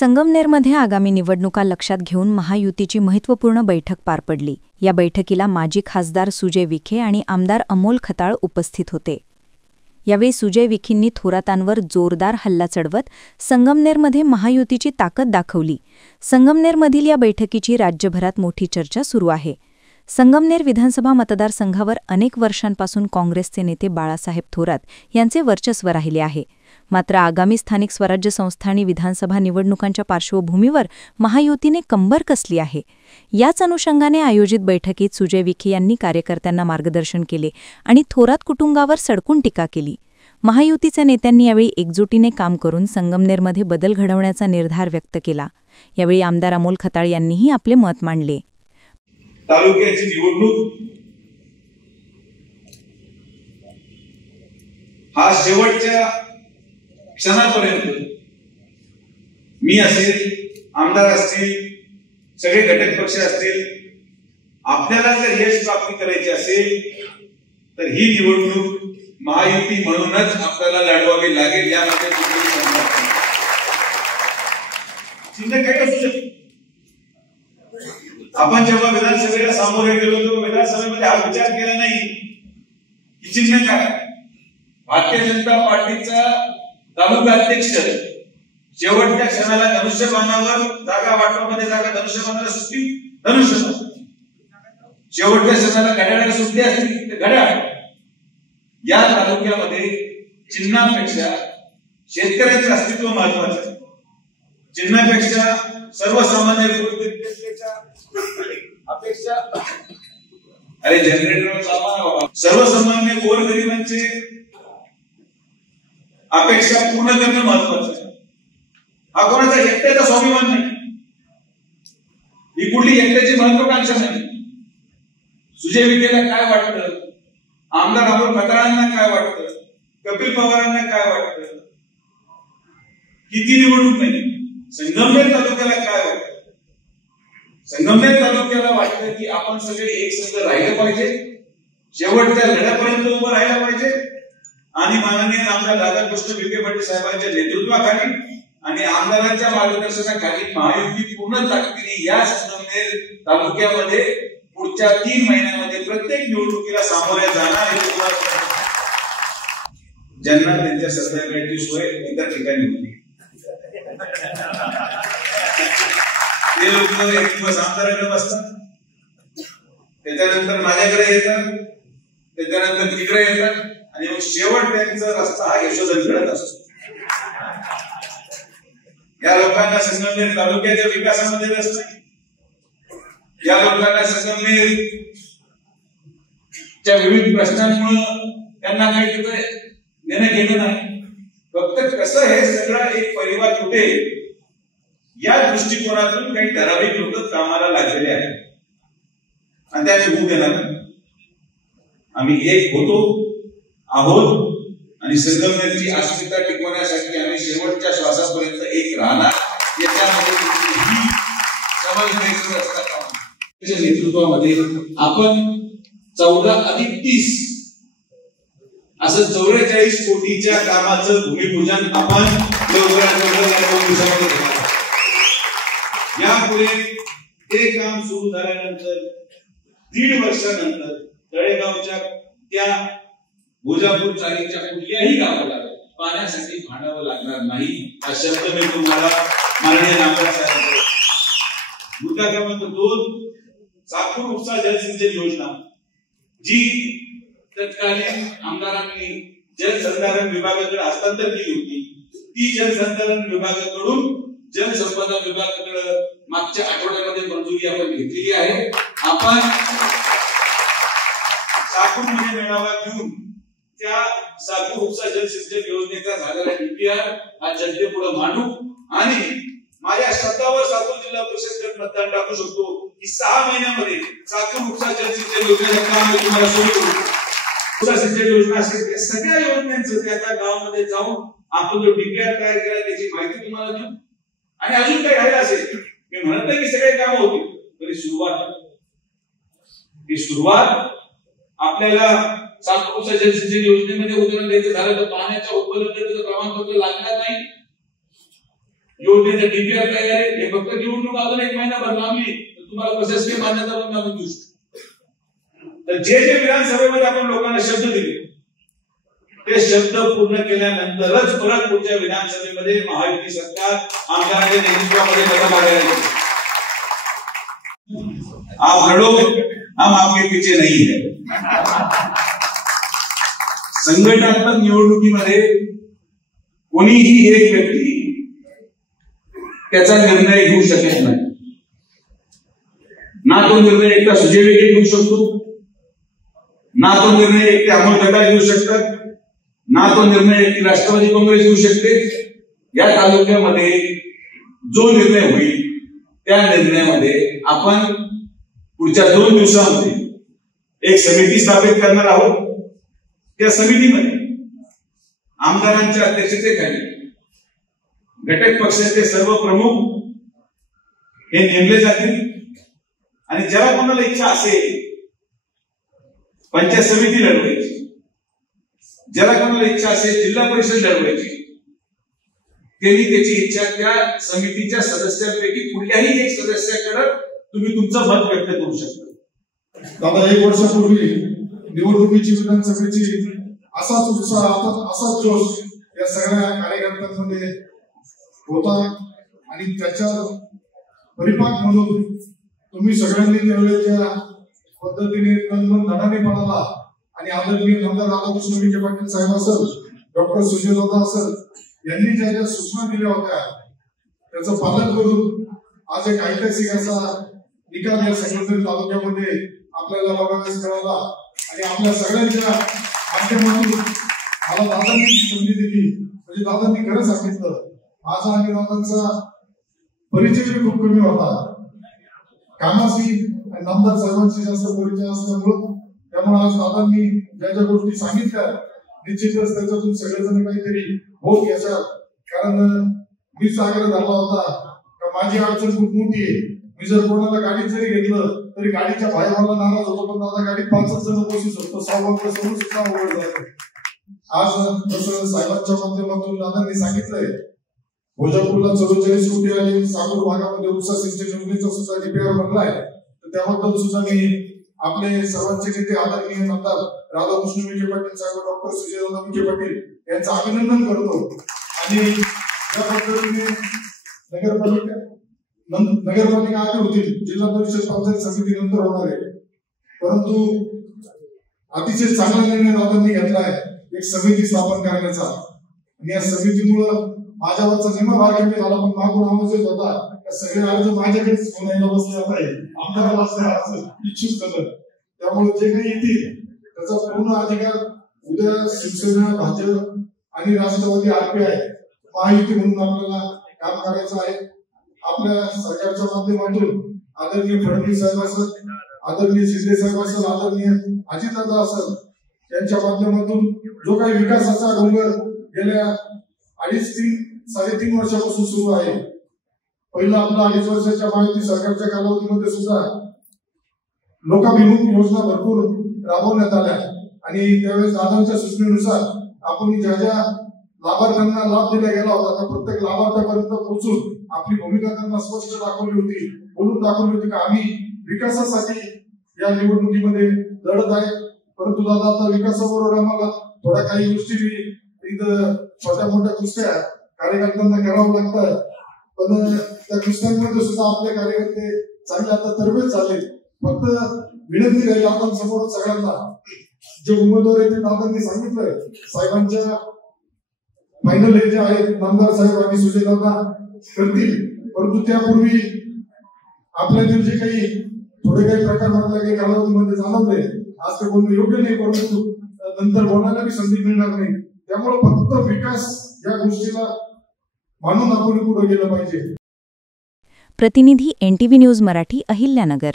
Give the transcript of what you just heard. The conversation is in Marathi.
संगमनेरमध्ये आगामी निवडणुका लक्षात घेऊन महायुतीची महत्त्वपूर्ण बैठक पार पडली। या बैठकीला माजी खासदार सुजय विखे आणि आमदार अमोल खताळ उपस्थित होते। यावेळी सुजय विखेंनी थोरातांवर जोरदार हल्ला चढवत संगमनेरमध्ये महायुतीची ताकद दाखवली। संगमनेरमधील या बैठकीची राज्यभरात मोठी चर्चा सुरू आहे। संगमनेर विधानसभा मतदारसंघावर अनेक वर्षांपासून काँग्रेसचे नेते बाळासाहेब थोरात यांचे वर्चस्व राहिले आहे। मात्र आगामी स्थानिक स्वराज्य संस्था आणि विधानसभा निवडणुकांच्या पार्श्वभूमीवर महायुतीने कंबर कसली आहे। याच अनुषंगाने आयोजित बैठकीत सुजय विखे यांनी कार्यकर्त्यांना मार्गदर्शन केले आणि थोरात कुटुंबावर सडकून टीका केली। महायुतीच्या नेत्यांनी यावेळी एकजुटीने काम करून संगमनेरमध्ये बदल घडवण्याचा निर्धार व्यक्त केला। यावेळी आमदार अमोल खताळ यांनीही आपले मत मांडले। तालुक्याची निवडणूक हा शेवटच्या क्षणापर्यंत मी असेल, आमदार असतील, सगळे घटक पक्ष असतील, आपल्याला जर यश प्राप्त करायचे असेल तर ही निवडणूक महायुती म्हणूनच आपल्याला लढवावी लागेल। यामध्ये चिन्ह काय असू शकते। आपण जेव्हा विधानसभेला सामोरे गेलो तेव्हा विधानसभेमध्ये हा विचार केला नाही की चिन्ह काय। भारतीय जनता पार्टीचा तालुका अध्यक्ष शेवटच्या क्षणाला धनुष्यबाणावर जागा वाटपामध्ये जागा धनुष्यबाणाला सुटली, धनुष्यबाण शेवटच्या क्षणाला घड्याळाला सुटली असती तर घड्याळ। या तालुक्यामध्ये चिन्हापेक्षा शेतकऱ्यांचे अस्तित्व महत्वाचे आहे। चिन्हापेक्षा सर्वसामान्य अपेक्षा जनरेटर सर्वसामान्य गोरगरिबांचे अपेक्षा पूर्ण करणं महत्वाचं आहे। हा कोणाचा एकट्याचा स्वाभिमान नाही, ही कुठली एकट्याची महत्वाकांक्षा नाही। सुजय विखेला काय वाटतं, आमदार अमोल खताळांना काय वाटतं, कपिल पवारांना काय वाटतं, किती निवडणूक नाही, संगमनेर तालुक्याला काय वाटतं। संगमनेर तालुक्याला वाटतं की आपण सगळे एक संघ राहिलं पाहिजे, शेवटच्या लढ्यापर्यंत उभं राहिलं पाहिजे आणि माननीय आमदार राधाकृष्ण विखे पाटील साहेबांच्या नेतृत्वाखाली आणि आमदारांच्या मार्गदर्शनाखाली महायुती पूर्ण ताकदीने या संगमनेर तालुक्यामध्ये पुढच्या 3 महिन्यांमध्ये प्रत्येक निवडणुकीला सामोरे जाणार आहे। ज्यांना त्यांच्या संध्याकाळची सोय इतर ठिकाणी होती ते लोक एक दिवस आमदाराकडे बसतात, त्याच्यानंतर माझ्याकडे येतात, त्याच्यानंतर तिकडे येतात आणि मग शेवट त्यांचा रस्ता हा यशोधनकडे असतो। या लोकांना संगमनेर तालुक्याच्या विकासामध्ये रस नाही। या लोकांना संगमनेरच्या विविध प्रश्नांमुळे त्यांना काही देणं घेणं नाही। फक्त कसं हे सगळं एक परिवार तुटेल या दृष्टिकोनातून काही ठराविक लोक कामाला लागलेले आहेत आणि त्या होऊ देणार नाही। आम्ही एक होतो आहोत आणि संगमनेरची अस्मिता टिकवण्यासाठी आम्ही शेवटच्या श्वासापर्यंत एक राहणार। याच्या नेतृत्वामध्ये आपण 14+30 असं 44 कोटीच्या कामाचं भूमिपूजन आपण लवकरात यापुढे ते काम सुरू झाल्यानंतर 1.5 वर्षानंतर तळेगावच्या त्या भोजापूर चालीच्या कुठल्याही गावाला पाण्यासाठी भांडावं लागणार नाही। हा शब्द मी तुम्हाला माननीय आमदार साहेब मुद्दा क्रमांक 2 साकूर उपसा जलसिंचन योजना जी तत्कालीन आमदारांनी जलसंधारण विभागाकडे हस्तांतर केली होती, ती जलसंधारण विभागाकडून जलसंपदा विभागाकडे मागच्या आठवड्यामध्ये मंजुरी आपण घेतलेली आहे। आपण साकूरमध्ये मेळावा घेऊन त्या साकूर उपसा जलसिंचन योजनेचा झालेला डीपीआर हा जनतेपुढे मांडू आणि माझ्या शब्दावर साकूर जिल्हा परिषद मतदान टाकू शकतो की 6 महिन्यामध्ये साकूर उपसा जलसिंचन योजनेचं काम तुम्हाला सुरू करू। उपसा सिंचन योजना असेल सगळ्या योजनांचं त्या गावामध्ये जाऊन आपण जो डीपीआर तयार केला त्याची माहिती तुम्हाला देऊ आणि अजून काही राहिलं असेल, मी म्हणत नाही की सगळे काम होतील, तरी सुरुवात आपल्याला साकूर उपसा जलसिंचन योजनेमध्ये उदाहरण द्यायचं झालं तर पाण्याच्या उपलब्धतेचं प्रमाणपत्र लागणार नाही। योजनेचं डीपीआर तयार आहे, हे फक्त निवडणूक अजून 1 महिनाभर लांबली तर तुम्हाला प्रशासकीय मान्यता पण आम्ही देऊ शकतो. तर जे जे विधानसभेमध्ये आपण लोकांना शब्द दिले ते शब्द पूर्ण केल्यानंतरच परत पुढच्या विधानसभेमध्ये महायुती सरकार आमदारांच्या नेतृत्वामध्ये बदल लागायला. आप लड़ो, हम आपके पीछे नहीं है. संघटनात्मक निवडणुकीमध्ये कोणीही एक व्यक्ती त्याचा निर्णय घेऊ शकत नाही. ना तो निर्णय एकटा सुजय विखे घेऊ शकतो, ना तो निर्णय एकटे अमोल खताळ घेऊ शकतात, ना तो निर्णय एकटी राष्ट्रवादी काँग्रेस घेऊ शकते. या तालुक्यामध्ये जो निर्णय होईल त्या निर्णयामध्ये आपण पुढच्या 2 दिवसांमध्ये एक समिती स्थापित करणार आहोत. त्या समितीमध्ये आमदारांच्या अध्यक्षतेखाली घटक पक्षाचे सर्व प्रमुख हे नेमले जातील आणि ज्याला कोणाला इच्छा असेल पंचायत समिती लढवायची, ज्याला कोणाला इच्छा असेल जिल्हा परिषद लढवायची, त्यांनी त्याची इच्छा त्या समितीच्या सदस्यांपैकी कुठल्याही एक सदस्याकडे तुम्ही तुमचं मत व्यक्त करू शकता. दादा 1 वर्षापूर्वी निवडणुकीची विधानसभेची असाच उत्साह, असाच जोश या सगळ्या कार्यकर्त्यांमध्ये होता आणि त्याच्या परिपाक म्हणून तुम्ही सगळ्यांनी त्यावेळेच्या पद्धतीने तनमन धनाने पडाला आणि आदरणीय आमदार राधाकृष्ण विखे पाटील साहेब असेल, डॉक्टर सुजयदादा असेल, यांनी ज्या ज्या सूचना दिल्या होत्या त्याचं पालन करून आज एक ऐतिहासिक असा निकाल या संघटन तालुक्यामध्ये आपल्याला बघायला मिळाला आणि आपल्या सगळ्यांच्या माध्यमातून मला दादांनी संधी दिली. म्हणजे दादांनी खरं सांगितलं, माझा आणि दादांचा परिचय खूप कमी होता. कामाशी आणि नामदार साहेबांशी जास्त परिचय असल्यामुळं त्यामुळे आज दादांनी ज्या ज्या गोष्टी सांगितल्या निश्चितच त्याच्यातून सगळेजण काहीतरी होत घेतात. कारण मीच आग्रह झाला होता का माझी अडचण खूप मोठी आहे, मी जर कोणाला गाडीत जरी घेतलं तरी गाडीच्या भाईवाला नाराज होतो, पण दादा गाडीत 5 जण बसू शकतो, 6 बसून सुद्धा आवड झालं. आज जसं साहेबांच्या माध्यमातून दादांनी सांगितलंय भोजापूरला 44 कोटी आणि साकूर भागामध्ये उपसा सिंचन योजनेचा सुद्धा डीपीआर बनलाय. तर त्याबद्दल सुद्धा मी आपले सर्वांचे नेते आदरणीय आमदार राधाकृष्ण विखे पाटील साहेब, डॉक्टर सुजयदादा विखे पाटील यांचं अभिनंदन करतो. आणि या पद्धतीने नगरपालिका आली होती, जिल्हा परिषद पंचायत समिती नंतर होणार आहे, परंतु अतिशय चांगला निर्णय दादांनी घेतलाय एक समिती स्थापन करण्याचा. आणि या समितीमुळं माझ्यावरचा निम्मा भाग कमी झाला, पण मागून आवाज येत होता सगळे अर्ज माझ्याकडेच म्हणायला बसले आहे, आमदाराला असं इच्छुक झालं. त्यामुळे जे काही येतील त्याचा पूर्ण अधिकार उद्या शिवसेना, भाजप आणि राष्ट्रवादी RPI महायुती म्हणून आपल्याला काम करायचं आहे. आपल्या सरकारच्या माध्यमातून आदरणीय फडणवीस साहेब असेल, आदरणीय शिंदे साहेब असेल, आदरणीय अजितदादा असेल, यांच्या माध्यमातून जो काही विकासाचा डोंगर गेल्या 3.5 वर्षापासून सुरू आहे. पहिला आपला 2.5 वर्षाच्या महायुती सरकारच्या कालावधीमध्ये सुद्धा लोकाभिमुख योजना भरपूर राबवण्यात आल्या आणि त्यावेळेस दादांच्या सूचनेनुसार आपण ज्या ज्या लाभार्थ्यांना लाभ दिला गेला होता त्या प्रत्येक लाभार्थ्यापर्यंत पोहोचून आपली भूमिका त्यांना स्पष्ट दाखवली होती, बोलून दाखवली होती की आम्ही विकासासाठी या निवडणुकीमध्ये लढत आहे. परंतु दादा आता विकासाबरोबर आम्हाला थोड्या काही गोष्टी इथं छोट्या मोठ्या कुस्त्या कार्यकर्त्यांना करावं लागतात, पण त्या कुस्त्यांमध्ये सुद्धा आपले कार्यकर्ते चांगले आता तरबेज झाले. फक्त विनंती राहील आपण समोर सगळ्यांना जे उमेदवार आहेत ते दादांनी सांगितलंय साहेबांच्या फायनल हे जे आहेत नामदार साहेब आणि सुजयदादा करतील, परंतु त्यापूर्वी आपल्यातील जे काही थोडे काही प्रकार म्हटलं काही कालावधीमध्ये जाणवले, आज ते बोलणं योग्य नाही, परंतु नंतर बोलायला बी संधी मिळणार नाही. त्यामुळे फक्त विकास या गोष्टीला मानून आपण पुढे गेलं पाहिजे. प्रतिनिधी NTV न्यूज मराठी, अहिल्यानगर.